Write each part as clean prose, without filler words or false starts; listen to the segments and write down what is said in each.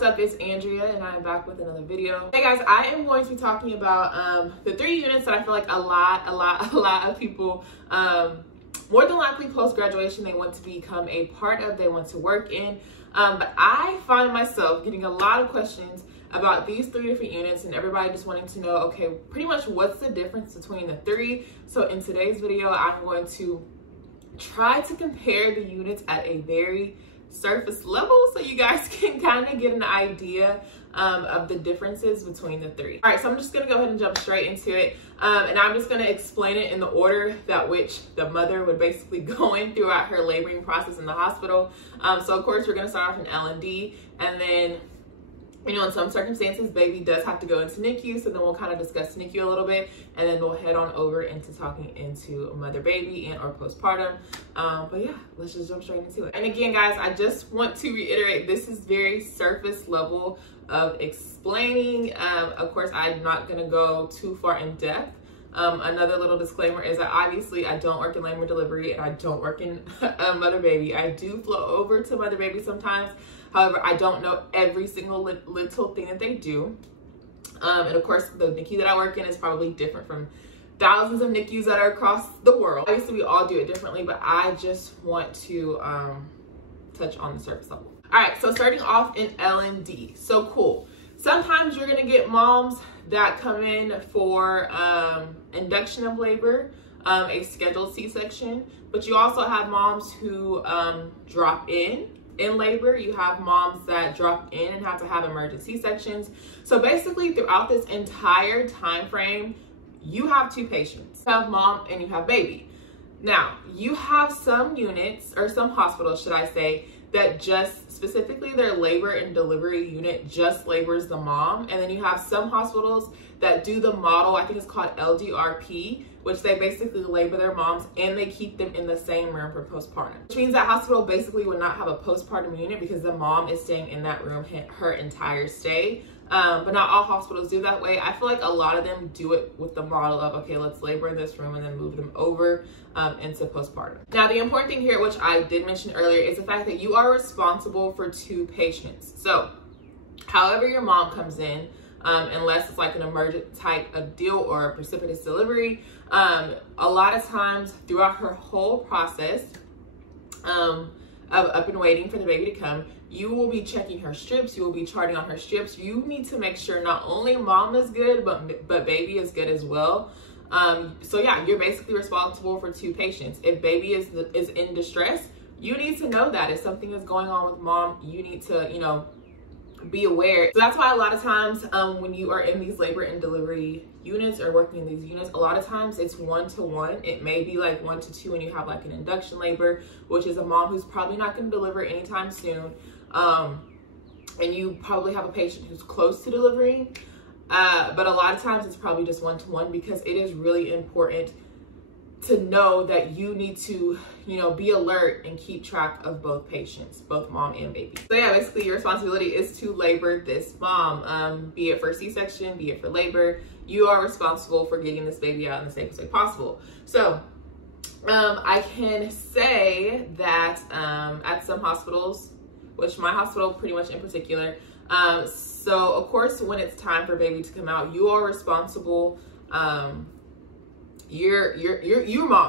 what's up? It's Andrea and I'm back with another video. Hey guys, I am going to be talking about the 3 units that I feel like a lot of people, more than likely post-graduation, they want to become a part of, they want to work in. But I find myself getting a lot of questions about these 3 different units and everybody just wanting to know, okay, pretty much what's the difference between the 3. So in today's video, I'm going to try to compare the units at a very surface level so you guys can kind of get an idea of the differences between the 3. All right, so I'm just gonna go ahead and jump straight into it. And I'm just gonna explain it in the order that which the mother would basically go in throughout her laboring process in the hospital. So of course, we're gonna start off in L&D, and then, you know, in some circumstances, baby does have to go into NICU, so then we'll kind of discuss NICU a little bit, and then we'll head on over into talking into mother baby and or postpartum. But yeah, let's just jump straight into it. And again, guys, I just want to reiterate, this is very surface level of explaining. Of course, I'm not gonna go too far in depth. Another little disclaimer is that obviously I don't work in labor and delivery and I don't work in mother baby. I do flow over to mother baby sometimes. However, I don't know every single little thing that they do. And of course, the NICU that I work in is probably different from thousands of NICUs that are across the world. Obviously, we all do it differently, but I just want to touch on the surface level. All right, so starting off in L&D. So cool. Sometimes you're gonna get moms that come in for induction of labor, a scheduled C-section, but you also have moms who drop in labor. You have moms that drop in and have to have emergency sections. So basically throughout this entire time frame, you have 2 patients. You have mom and you have baby. Now, you have some units, or some hospitals, should I say, that just specifically their labor and delivery unit just labors the mom. And then you have some hospitals that do the model, I think it's called LDRP, which they basically labor their moms and they keep them in the same room for postpartum. Which means that hospital basically would not have a postpartum unit because the mom is staying in that room her entire stay. But not all hospitals do that way. I feel like a lot of them do it with the model of, okay, let's labor in this room and then move them over into postpartum. Now, the important thing here, which I did mention earlier, is the fact that you are responsible for 2 patients. So however your mom comes in, unless it's like an emergent type of deal or a precipitous delivery, a lot of times throughout her whole process of up and waiting for the baby to come, you will be checking her strips, you will be charting on her strips. You need to make sure not only mom is good, but baby is good as well. So yeah, you're basically responsible for 2 patients. If baby is in distress, you need to know that. If something is going on with mom, you need to, you know, be aware. So that's why a lot of times when you are in these labor and delivery units or working in these units, a lot of times it's 1-to-1. It may be like 1-to-2 when you have like an induction labor, which is a mom who's probably not going to deliver anytime soon. And you probably have a patient who's close to delivering. But a lot of times it's probably just 1-to-1 because it is really important to know that you need to, you know, be alert and keep track of both patients, both mom and baby. So yeah, basically your responsibility is to labor this mom, be it for C-section, be it for labor. You are responsible for getting this baby out in the safest way possible. So I can say that at some hospitals, which my hospital pretty much in particular, so of course when it's time for baby to come out, you are responsible. Your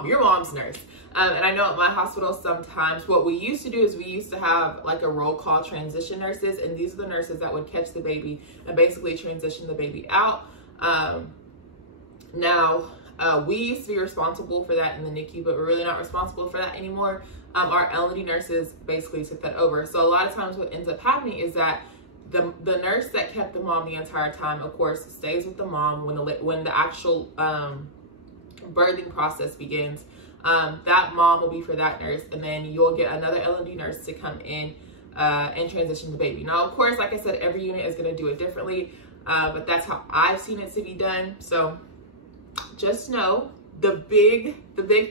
mom's nurse. And I know at my hospital sometimes what we used to do is we used to have like a roll call transition nurses, and these are the nurses that would catch the baby and basically transition the baby out. Now we used to be responsible for that in the NICU, but we're really not responsible for that anymore. Our L&D nurses basically took that over. So a lot of times what ends up happening is that the nurse that kept the mom the entire time, of course, stays with the mom when the actual birthing process begins. That mom will be for that nurse, and then you'll get another L&D nurse to come in and transition the baby. Now, of course, like I said, every unit is going to do it differently, but that's how I've seen it to be done. So just know the big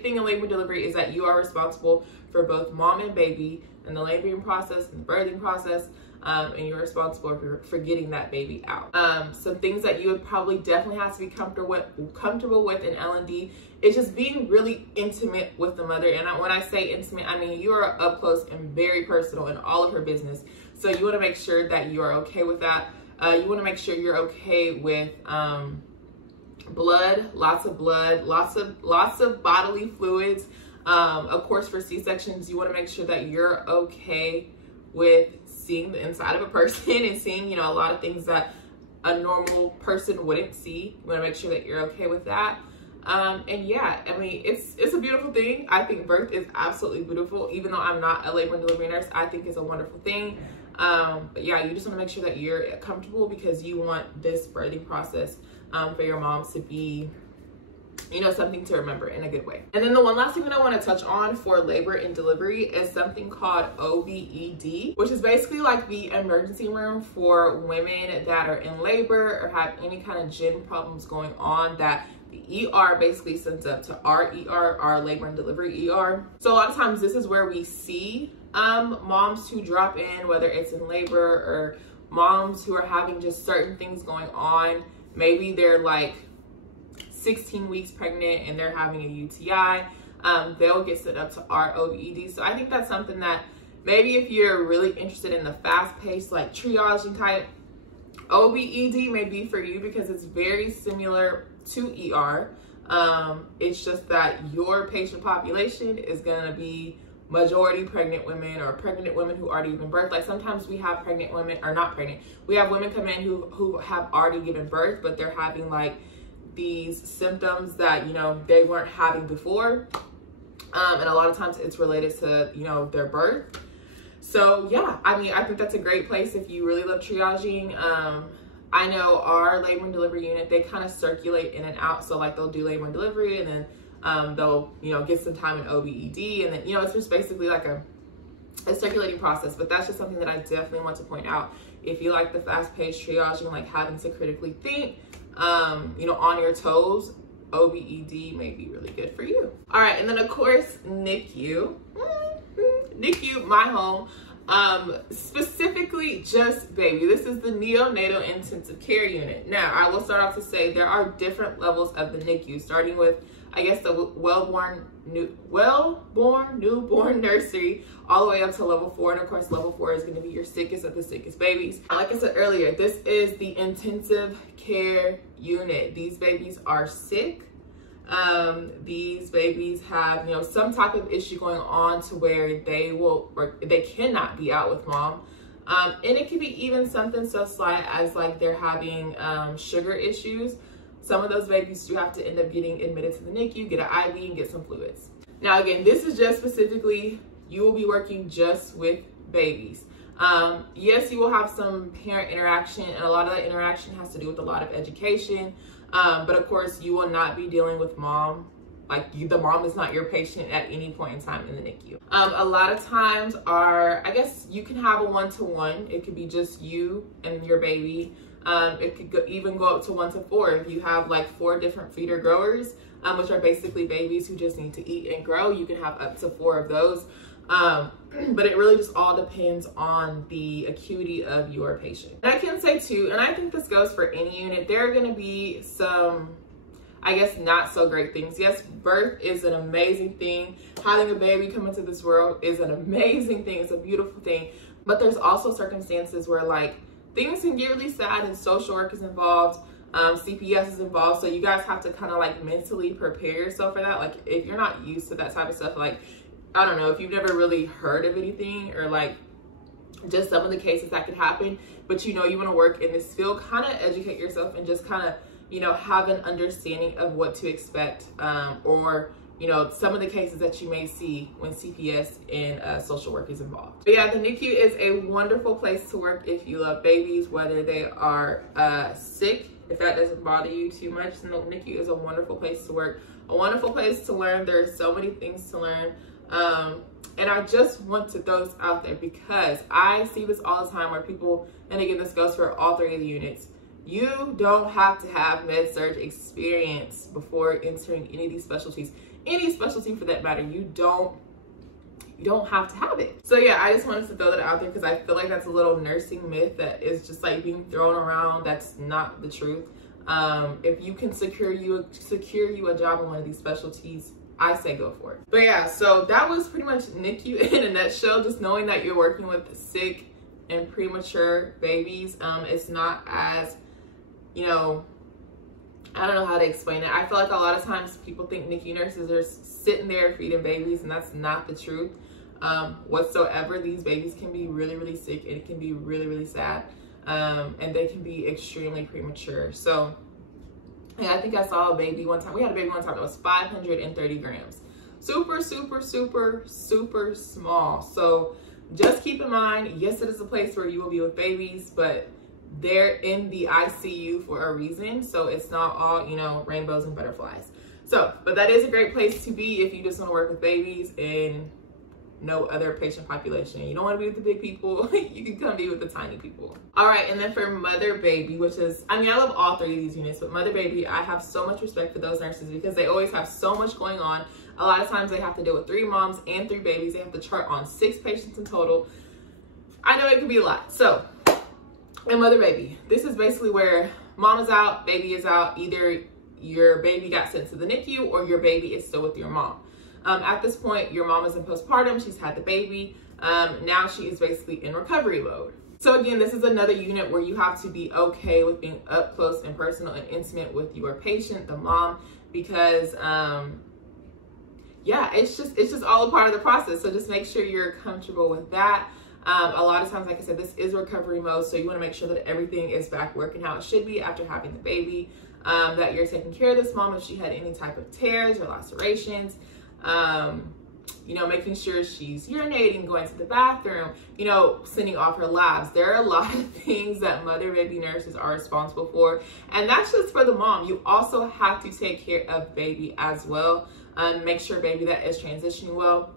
thing in labor and delivery is that you are responsible for both mom and baby in the laboring process and the birthing process. And you're responsible for getting that baby out. Some things that you would probably definitely have to be comfortable with in L&D is just being really intimate with the mother. And when I say intimate, I mean you are up close and very personal in all of her business. So you want to make sure that you are okay with that. You want to make sure you're okay with blood, lots of bodily fluids. Of course, for C-sections, you want to make sure that you're okay with seeing the inside of a person and seeing, you know, a lot of things that a normal person wouldn't see. You want to make sure that you're okay with that. And yeah, I mean, it's a beautiful thing. I think birth is absolutely beautiful. Even though I'm not a labor and delivery nurse, I think it's a wonderful thing. But yeah, you just want to make sure that you're comfortable, because you want this birthing process for your moms to be, you know, something to remember in a good way. And then the one last thing that I want to touch on for labor and delivery is something called OBED, which is basically like the emergency room for women that are in labor or have any kind of gyn problems going on, that the ER basically sends up to our ER, our labor and delivery ER. So a lot of times this is where we see moms who drop in, whether it's in labor or moms who are having just certain things going on. Maybe they're like 16 weeks pregnant and they're having a UTI. They'll get sent up to our OBED. So I think that's something that maybe if you're really interested in the fast-paced, like triaging type, OBED may be for you, because it's very similar to ER. It's just that your patient population is gonna be majority pregnant women, or pregnant women who already given birth. Like sometimes we have pregnant women, or not pregnant, we have women come in who have already given birth, but they're having like these symptoms that, you know, they weren't having before. And a lot of times it's related to, you know, their birth. So yeah, I mean, I think that's a great place if you really love triaging. I know our labor and delivery unit, they kind of circulate in and out. So like they'll do labor and delivery, and then they'll, you know, get some time in OBED, and then, you know, it's just basically like a circulating process. But that's just something that I definitely want to point out. If you like the fast-paced triaging, like having to critically think, you know, on your toes, OBED may be really good for you. All right, and then of course, NICU. NICU, my home. Specifically just baby. This is the neonatal intensive care unit. Now, I will start off to say there are different levels of the NICU, starting with, I guess, the well-born newborn nursery, all the way up to level 4. And of course, level 4 is going to be your sickest of the sickest babies. Like I said earlier, this is the intensive care unit. These babies are sick. These babies have, you know, some type of issue going on to where they cannot be out with mom. And it could be even something so slight as like they're having sugar issues. Some of those babies do have to end up getting admitted to the NICU, get an IV, and get some fluids. Now, again, this is just specifically, you will be working just with babies. Yes, you will have some parent interaction, and a lot of that interaction has to do with a lot of education. But of course, you will not be dealing with mom. Like the mom is not your patient at any point in time in the NICU. A lot of times I guess you can have a one-to-one. It could be just you and your baby. It could even go up to 1 to 4 if you have like 4 different feeder growers, which are basically babies who just need to eat and grow. You can have up to 4 of those. But it really just all depends on the acuity of your patient. And I can say too, and I think this goes for any unit, there are going to be some, I guess, not so great things. Yes, birth is an amazing thing. Having a baby come into this world is an amazing thing. It's a beautiful thing. But there's also circumstances where like things can get really sad, and social work is involved. CPS is involved. So you guys have to kind of like mentally prepare yourself for that. Like if you're not used to that type of stuff, like, I don't know, if you've never really heard of anything, or like just some of the cases that could happen, but you know you want to work in this field, kind of educate yourself and just kind of, you know, have an understanding of what to expect, or, you know, some of the cases that you may see when CPS and social work is involved. But yeah, the NICU is a wonderful place to work if you love babies, whether they are sick. If that doesn't bother you too much, then the NICU is a wonderful place to work, a wonderful place to learn. There are so many things to learn. And I just want to throw this out there because I see this all the time where people, and again, this goes for all 3 of the units, you don't have to have med-surg experience before entering any of these specialties. Any specialty for that matter, you don't have to have it. So yeah, I just wanted to throw that out there because I feel like that's a little nursing myth that is just like being thrown around. That's not the truth. If you can secure you a job in one of these specialties, I say go for it. But yeah, so that was pretty much NICU in a nutshell. Just knowing that you're working with sick and premature babies, it's not as, you know, I don't know how to explain it. I feel like a lot of times people think NICU nurses are sitting there feeding babies, and that's not the truth whatsoever. These babies can be really, really sick, and it can be really, really sad, and they can be extremely premature. So yeah, I think I saw a baby one time. We had a baby one time that was 530 grams. Super, super, super, super small. So just keep in mind, yes, it is a place where you will be with babies, but they're in the ICU for a reason. So it's not all, you know, rainbows and butterflies. So, but that is a great place to be if you just want to work with babies and no other patient population. You don't want to be with the big people. You can come be with the tiny people. All right, and then for mother baby, which is, I mean, I love all three of these units, but mother baby, I have so much respect for those nurses because they always have so much going on. A lot of times they have to deal with 3 moms and 3 babies. They have to chart on 6 patients in total. I know it can be a lot. So, and mother baby, this is basically where mom is out, baby is out. Either your baby got sent to the NICU or your baby is still with your mom. At this point, your mom is in postpartum, she's had the baby. Now she is basically in recovery mode. So again, this is another unit where you have to be okay with being up close and personal and intimate with your patient, the mom, because yeah, it's just all a part of the process. So just make sure you're comfortable with that. A lot of times, like I said, this is recovery mode, so you want to make sure that everything is back working how it should be after having the baby, that you're taking care of this mom if she had any type of tears or lacerations. You know, making sure she's urinating, going to the bathroom, you know, sending off her labs. There are a lot of things that mother baby nurses are responsible for, and that's just for the mom. You also have to take care of baby as well, make sure baby that is transitioning well.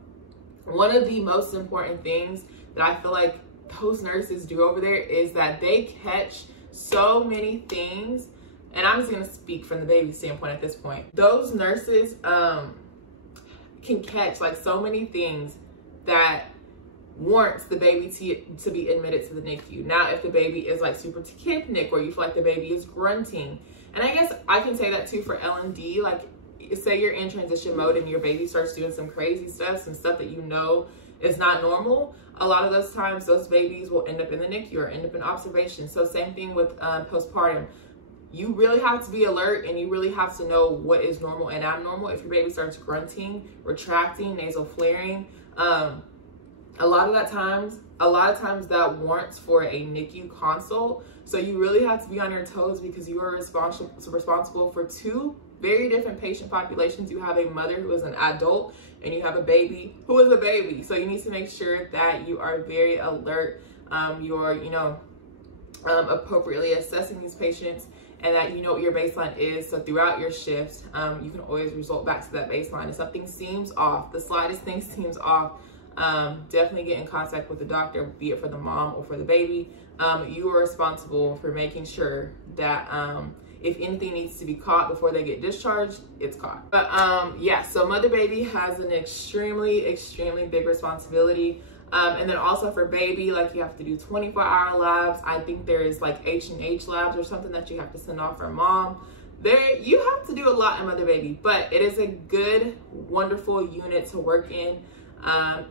One of the most important things that I feel like those nurses do over there is that they catch so many things, and I'm just gonna speak from the baby standpoint at this point. Those nurses can catch like so many things that warrants the baby to be admitted to the NICU. Now, if the baby is like super tachypnic, or you feel like the baby is grunting, and I guess I can say that too for L&D, like say you're in transition mode and your baby starts doing some crazy stuff, some stuff that you know is not normal, a lot of those times those babies will end up in the NICU or end up in observation. So same thing with postpartum. You really have to be alert, and you really have to know what is normal and abnormal. If your baby starts grunting, retracting, nasal flaring, a lot of times that warrants for a NICU consult. So you really have to be on your toes because you are responsible for 2 very different patient populations. You have a mother who is an adult, and you have a baby who is a baby. So you need to make sure that you are very alert. You're, you know, appropriately assessing these patients, and that you know what your baseline is. So throughout your shifts, you can always result back to that baseline. If something seems off, the slightest thing seems off, definitely get in contact with the doctor, be it for the mom or for the baby. You are responsible for making sure that if anything needs to be caught before they get discharged, it's caught. But yeah, so mother baby has an extremely, extremely big responsibility. And then also for baby, like you have to do 24-hour labs. I think there is like H&H labs or something that you have to send off for mom. You have to do a lot in mother baby, but it is a good, wonderful unit to work in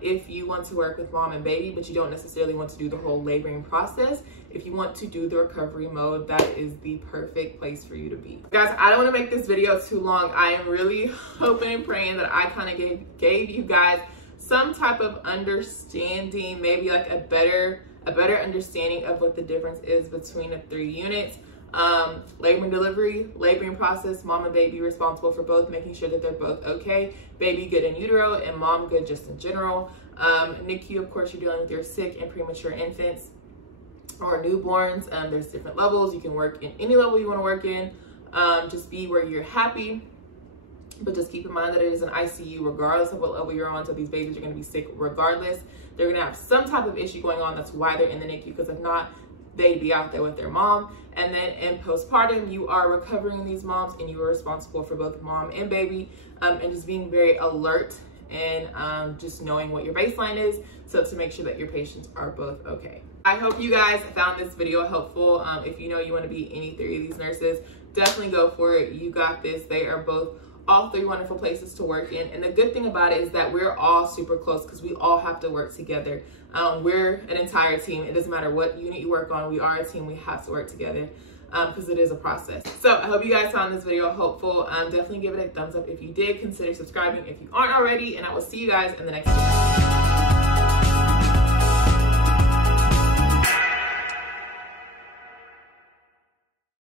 if you want to work with mom and baby, but you don't necessarily want to do the whole laboring process. If you want to do the recovery mode, that is the perfect place for you to be. Guys, I don't want to make this video too long. I am really hoping and praying that I kind of gave you guys some type of understanding, maybe like a better understanding of what the difference is between the 3 units. Labor and delivery, laboring process, mom and baby responsible for both, making sure that they're both okay. Baby good in utero and mom good just in general. NICU, of course, you're dealing with your sick and premature infants or newborns. There's different levels. You can work in any level you want to work in. Just be where you're happy. But just keep in mind that it is an ICU regardless of what level you're on. So these babies are going to be sick regardless. They're going to have some type of issue going on. That's why they're in the NICU, because if not, they'd be out there with their mom. And then in postpartum, you are recovering these moms, and you are responsible for both mom and baby, and just being very alert and just knowing what your baseline is, so to make sure that your patients are both okay. I hope you guys found this video helpful. If you know you want to be any 3 of these nurses, definitely go for it. You got this. They are both all 3 wonderful places to work in. And the good thing about it is that we're all super close because we all have to work together. We're an entire team. It doesn't matter what unit you work on. We are a team. We have to work together because it is a process. So I hope you guys found this video helpful. Definitely give it a thumbs up if you did. Consider subscribing if you aren't already. And I will see you guys in the next video.